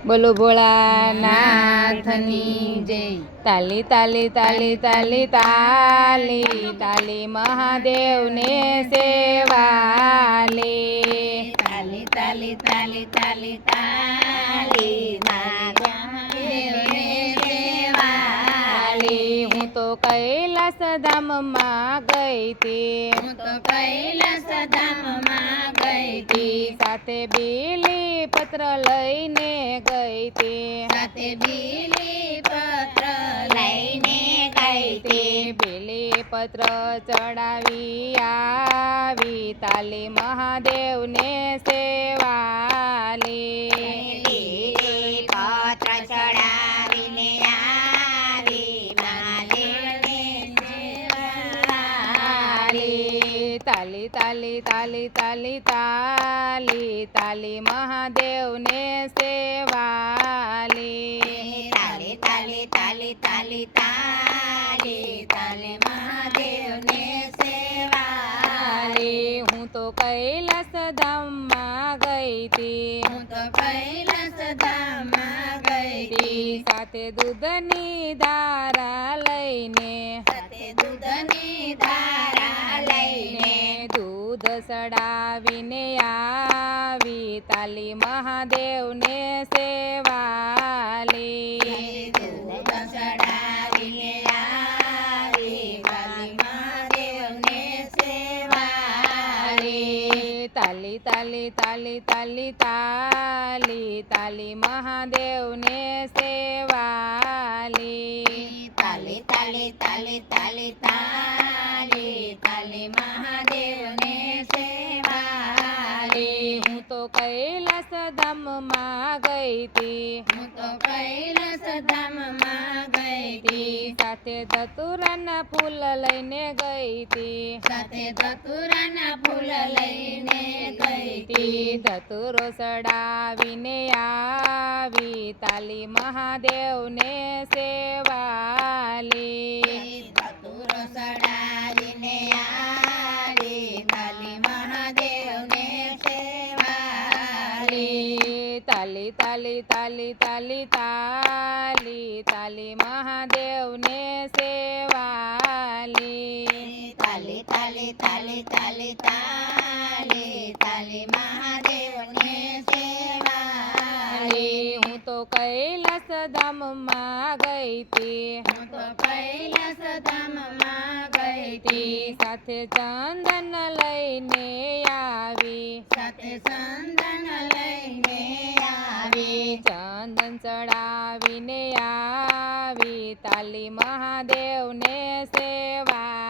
બોલો ભોળાનાથની જય તાલી તાલી તાલી તાલી તાલી તાલી મહાદેવને સેવાલે તાલી તાલી તાલી તાલી તાલી મહાદેવને સેવાલે હું તો કૈલાસ ધામમાં ગઈ તી હું તો કૈલાસ ધામમાં ગઈ તી સાથે બીલી પત્ર લઈને ગઈ તી સાથે બીલી પત્ર લઈને ગઈ તે બેલી પત્ર ચડાવી આવી તાલી મહાદેવને સેવાલી તાલી તાલી તાલી તાલી તાલી તાલી મહાદેવને સેવાલી. તાલી તાલી તાલી તાલી તાલી તાલી મહાદેવને સેવાલી. હું તો કૈલાસ ધામમાં ગઈ તી હું તો કૈલાસ ધામમાં ગઈ તી સાથે દૂધની ધારા લઈને સડાવીને આવી, તાલી મહાદેવને સેવાલી. તાલી તાલી તાલી તાલી તાલી તાલી મહાદેવને સેવાલી. તાલી તાલી તાલી તાલી સેવાલી હું તો કૈલાસ ધામમાં ગઈ તી હું તો કૈલાસ ધામમાં ગઈ તી હતી સાથે ધતુરાના ફૂલ લઈને ગઈ તી સાથે ધતુરાના ફૂલ લઈને ગઈ તી ધતુરો સડાવીને આવી તાલી મહાદેવને સેવાલી ધતુરો સડાવીને આવી તાલી તાલી તાલી તાલી તાલી તાલી મહાદેવને સેવાલી. તાલી તાલી તાલી તાલી તાલી તાલી મહાદેવને સેવાલી. હું તો કૈલાસ ધામમાં ગઈ તી હું તો કૈલાસ ધામમાં ગઈ તી સાથે ચંદન લઈને આવી. સાથે સંદન તાલી મહાદેવને સેવાલી.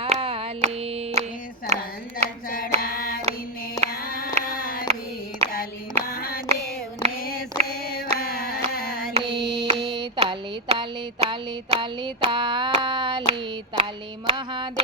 સંદન ચડાવીને આવી તાલી મહાદેવને સેવાલી. તાલી તાલી તાલી તાલી તાલી તાલી મહાદેવને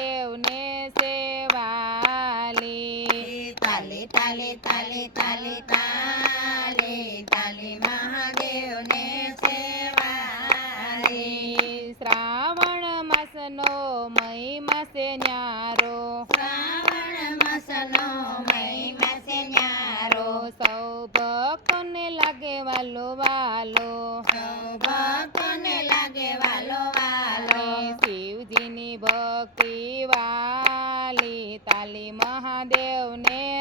છે ન્યારો શ્રાવણ માસનો મહિમા છે ન્યારો સૌ ભક્તોને લાગે વાલો વાલો. સૌ ભક્તોને લાગે વાલો વાલો. શિવજીની ભક્તિ વાલી તાલી મહાદેવને